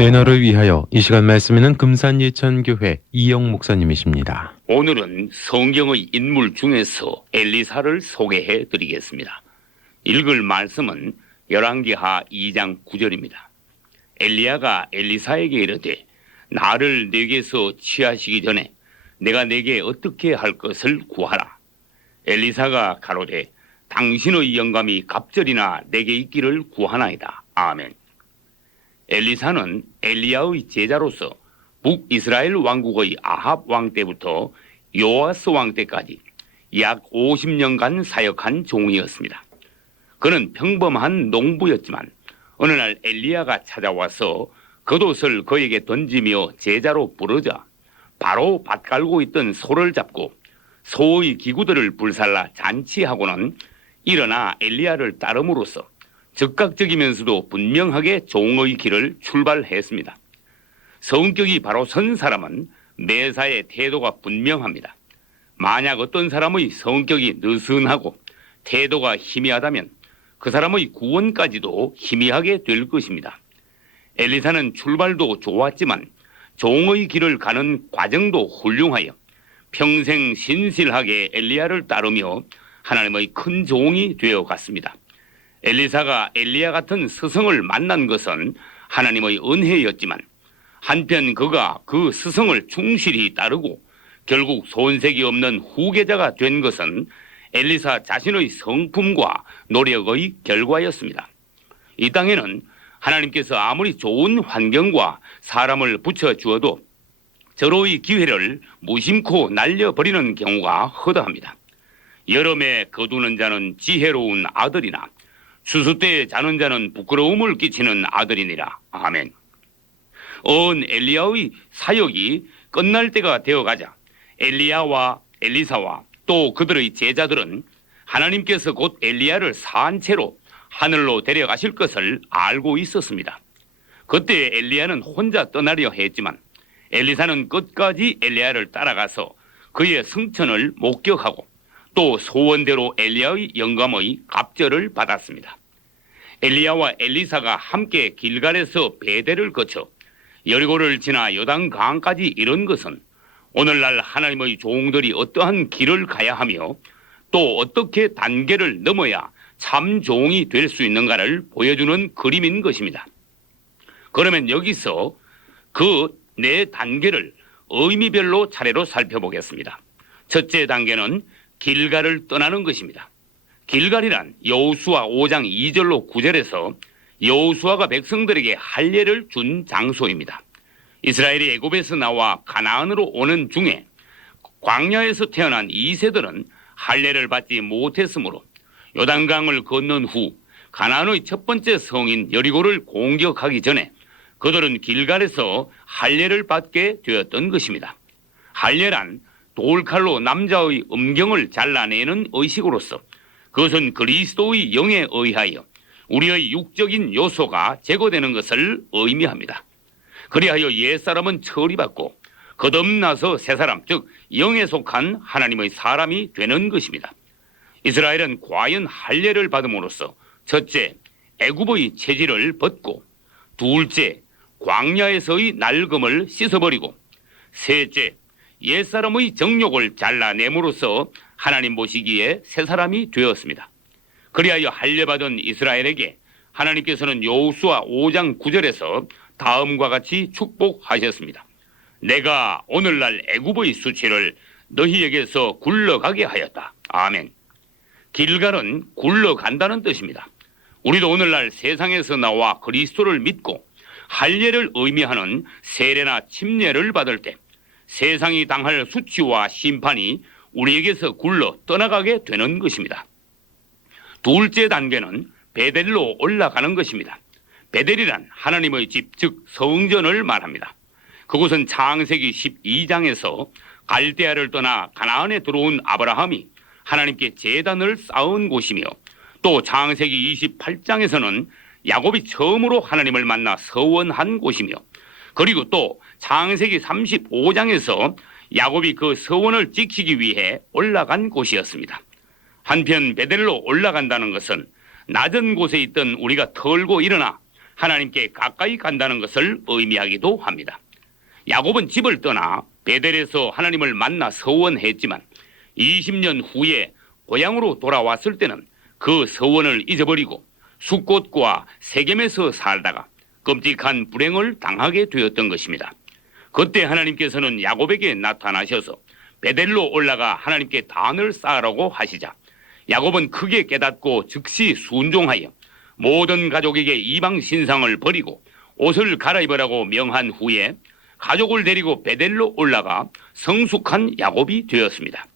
내 너를 위하여 이 시간 말씀에는 금산예천교회 이영 목사님이십니다. 오늘은 성경의 인물 중에서 엘리사를 소개해 드리겠습니다. 읽을 말씀은 열왕기하 2장 9절입니다. 엘리야가 엘리사에게 이르되 나를 내게서 취하시기 전에 내가 내게 어떻게 할 것을 구하라. 엘리사가 가로되 당신의 영감이 갑절이나 내게 있기를 구하나이다. 아멘. 엘리사는 엘리야의 제자로서 북이스라엘 왕국의 아합 왕 때부터 요아스 왕 때까지 약 50년간 사역한 종이었습니다. 그는 평범한 농부였지만 어느 날 엘리야가 찾아와서 겉옷을 그에게 던지며 제자로 부르자 바로 밭 갈고 있던 소를 잡고 소의 기구들을 불살라 잔치하고는 일어나 엘리야를 따름으로써 즉각적이면서도 분명하게 종의 길을 출발했습니다. 성격이 바로 선 사람은 매사에 태도가 분명합니다. 만약 어떤 사람의 성격이 느슨하고 태도가 희미하다면 그 사람의 구원까지도 희미하게 될 것입니다. 엘리사는 출발도 좋았지만 종의 길을 가는 과정도 훌륭하여 평생 신실하게 엘리야를 따르며 하나님의 큰 종이 되어갔습니다. 엘리사가 엘리야 같은 스승을 만난 것은 하나님의 은혜였지만 한편 그가 그 스승을 충실히 따르고 결국 손색이 없는 후계자가 된 것은 엘리사 자신의 성품과 노력의 결과였습니다. 이 땅에는 하나님께서 아무리 좋은 환경과 사람을 붙여주어도 절호의 기회를 무심코 날려버리는 경우가 허다합니다. 여름에 거두는 자는 지혜로운 아들이나 추수 때에 자는 자는 부끄러움을 끼치는 아들이니라. 아멘. 엘리야의 사역이 끝날 때가 되어가자 엘리야와 엘리사와 또 그들의 제자들은 하나님께서 곧 엘리야를 산채로 하늘로 데려가실 것을 알고 있었습니다. 그때 엘리야는 혼자 떠나려 했지만 엘리사는 끝까지 엘리야를 따라가서 그의 승천을 목격하고 또 소원대로 엘리야의 영감의 갑절을 받았습니다. 엘리야와 엘리사가 함께 길갈에서 베델을 거쳐 여리고를 지나 요단강까지 이른 것은 오늘날 하나님의 종들이 어떠한 길을 가야 하며 또 어떻게 단계를 넘어야 참 종이 될 수 있는가를 보여주는 그림인 것입니다. 그러면 여기서 그 네 단계를 의미별로 차례로 살펴보겠습니다. 첫째 단계는 길갈을 떠나는 것입니다. 길갈이란 여호수아 5장 2절로 9절에서 여호수아가 백성들에게 할례를 준 장소입니다. 이스라엘이 애굽에서 나와 가나안으로 오는 중에 광야에서 태어난 2세들은 할례를 받지 못했으므로 요단강을 건넌 후 가나안의 첫 번째 성인 여리고를 공격하기 전에 그들은 길갈에서 할례를 받게 되었던 것입니다. 할례란 돌칼로 남자의 음경을 잘라내는 의식으로서 그것은 그리스도의 영에 의하여 우리의 육적인 요소가 제거되는 것을 의미합니다. 그리하여 옛사람은 처리받고 거듭나서 새사람 즉 영에 속한 하나님의 사람이 되는 것입니다. 이스라엘은 과연 할례를 받음으로써 첫째 애굽의 체질을 벗고 둘째 광야에서의 낡음을 씻어버리고 셋째 옛사람의 정욕을 잘라냄으로써 하나님 보시기에 새사람이 되었습니다. 그리하여 할례받은 이스라엘에게 하나님께서는 여호수아 5장 9절에서 다음과 같이 축복하셨습니다. 내가 오늘날 애굽의 수치를 너희에게서 굴러가게 하였다. 아멘. 길갈은 굴러간다는 뜻입니다. 우리도 오늘날 세상에서 나와 그리스도를 믿고 할례를 의미하는 세례나 침례를 받을 때 세상이 당할 수치와 심판이 우리에게서 굴러 떠나가게 되는 것입니다. 둘째 단계는 베델로 올라가는 것입니다. 베델이란 하나님의 집, 즉 성전을 말합니다. 그곳은 창세기 12장에서 갈대아를 떠나 가나안에 들어온 아브라함이 하나님께 제단을 쌓은 곳이며 또 창세기 28장에서는 야곱이 처음으로 하나님을 만나 서원한 곳이며 그리고 또 창세기 35장에서 야곱이 그 서원을 지키기 위해 올라간 곳이었습니다. 한편 베델로 올라간다는 것은 낮은 곳에 있던 우리가 털고 일어나 하나님께 가까이 간다는 것을 의미하기도 합니다. 야곱은 집을 떠나 베델에서 하나님을 만나 서원했지만 20년 후에 고향으로 돌아왔을 때는 그 서원을 잊어버리고 숫곳과 세겜에서 살다가 끔찍한 불행을 당하게 되었던 것입니다. 그때 하나님께서는 야곱에게 나타나셔서 베델로 올라가 하나님께 단을 쌓으라고 하시자 야곱은 크게 깨닫고 즉시 순종하여 모든 가족에게 이방 신상을 버리고 옷을 갈아입으라고 명한 후에 가족을 데리고 베델로 올라가 성숙한 야곱이 되었습니다.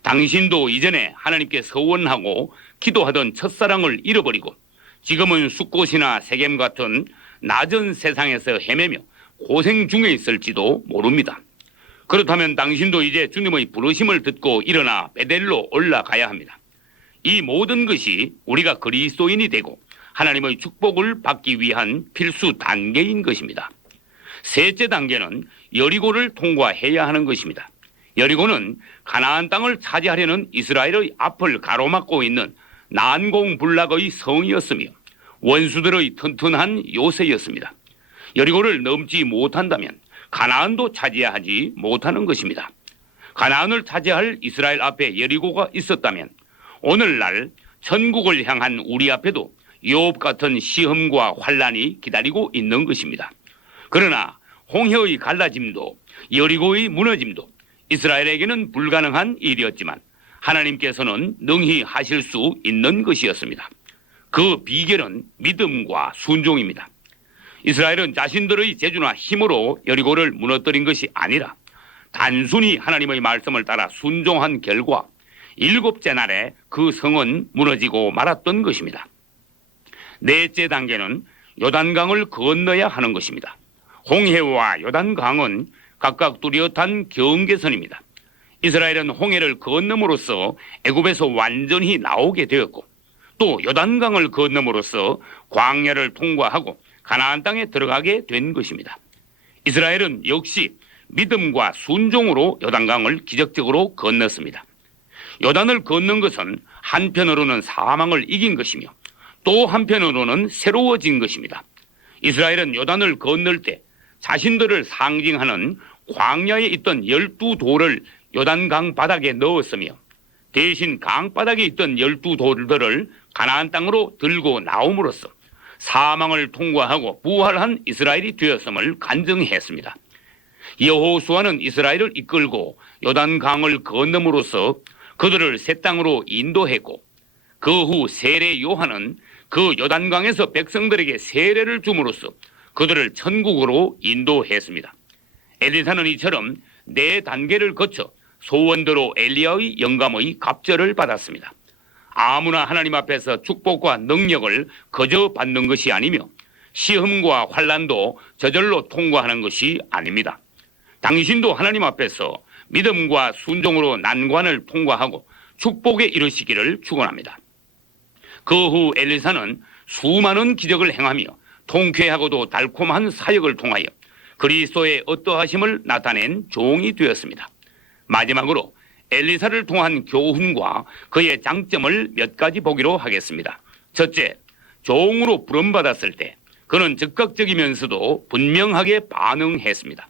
당신도 이전에 하나님께 서원하고 기도하던 첫사랑을 잃어버리고 지금은 숫곳이나 세겜 같은 낮은 세상에서 헤매며 고생 중에 있을지도 모릅니다. 그렇다면 당신도 이제 주님의 부르심을 듣고 일어나 베델로 올라가야 합니다. 이 모든 것이 우리가 그리스도인이 되고 하나님의 축복을 받기 위한 필수 단계인 것입니다. 셋째 단계는 여리고를 통과해야 하는 것입니다. 여리고는 가나안 땅을 차지하려는 이스라엘의 앞을 가로막고 있는 난공불락의 성이었으며 원수들의 튼튼한 요새였습니다. 여리고를 넘지 못한다면 가나안도 차지하지 못하는 것입니다. 가나안을 차지할 이스라엘 앞에 여리고가 있었다면 오늘날 천국을 향한 우리 앞에도 욥 같은 시험과 환란이 기다리고 있는 것입니다. 그러나 홍해의 갈라짐도 여리고의 무너짐도 이스라엘에게는 불가능한 일이었지만 하나님께서는 능히 하실 수 있는 것이었습니다. 그 비결은 믿음과 순종입니다. 이스라엘은 자신들의 재주나 힘으로 여리고를 무너뜨린 것이 아니라 단순히 하나님의 말씀을 따라 순종한 결과 7째 날에 그 성은 무너지고 말았던 것입니다. 넷째 단계는 요단강을 건너야 하는 것입니다. 홍해와 요단강은 각각 뚜렷한 경계선입니다. 이스라엘은 홍해를 건너므로써 애굽에서 완전히 나오게 되었고 또 요단강을 건너므로써 광야를 통과하고 가나안 땅에 들어가게 된 것입니다. 이스라엘은 역시 믿음과 순종으로 요단강을 기적적으로 건넜습니다. 요단을 건넌 것은 한편으로는 사망을 이긴 것이며 또 한편으로는 새로워진 것입니다. 이스라엘은 요단을 건널 때 자신들을 상징하는 광야에 있던 12돌을 요단강 바닥에 넣었으며 대신 강 바닥에 있던 12돌들을 가나안 땅으로 들고 나옴으로써 사망을 통과하고 부활한 이스라엘이 되었음을 간증했습니다. 여호수아는 이스라엘을 이끌고 요단강을 건너므로써 그들을 새 땅으로 인도했고 그 후 세례 요한은 그 요단강에서 백성들에게 세례를 줌으로써 그들을 천국으로 인도했습니다. 엘리사는 이처럼 4단계를 거쳐 소원대로 엘리야의 영감의 갑절을 받았습니다. 아무나 하나님 앞에서 축복과 능력을 거저 받는 것이 아니며 시험과 환난도 저절로 통과하는 것이 아닙니다. 당신도 하나님 앞에서 믿음과 순종으로 난관을 통과하고 축복에 이르시기를 축원합니다. 그 후 엘리사는 수많은 기적을 행하며 통쾌하고도 달콤한 사역을 통하여 그리스도의 어떠하심을 나타낸 종이 되었습니다. 마지막으로 엘리사를 통한 교훈과 그의 장점을 몇 가지 보기로 하겠습니다. 첫째, 종으로 부름받았을 때 그는 적극적이면서도 분명하게 반응했습니다.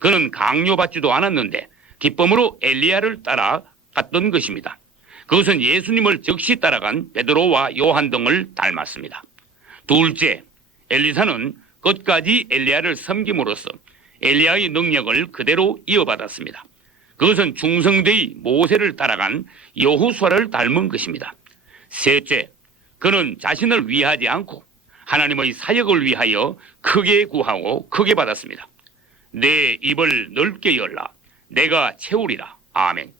그는 강요받지도 않았는데 기쁨으로 엘리야를 따라갔던 것입니다. 그것은 예수님을 즉시 따라간 베드로와 요한 등을 닮았습니다. 둘째, 엘리사는 끝까지 엘리야를 섬김으로써 엘리야의 능력을 그대로 이어받았습니다. 그것은 충성되이 모세를 따라간 여호수아를 닮은 것입니다. 셋째, 그는 자신을 위하지 않고 하나님의 사역을 위하여 크게 구하고 크게 받았습니다. 내 입을 넓게 열라. 내가 채우리라. 아멘.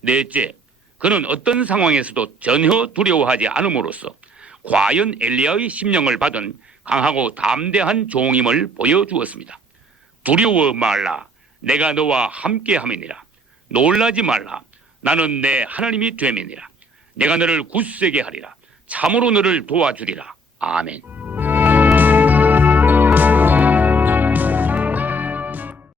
넷째, 그는 어떤 상황에서도 전혀 두려워하지 않음으로써 과연 엘리야의 심령을 받은 강하고 담대한 종임을 보여주었습니다. 두려워 말라. 내가 너와 함께함이니라. 놀라지 말라. 나는 내 하나님이 됨이니라. 내가 너를 굳세게 하리라. 참으로 너를 도와주리라. 아멘.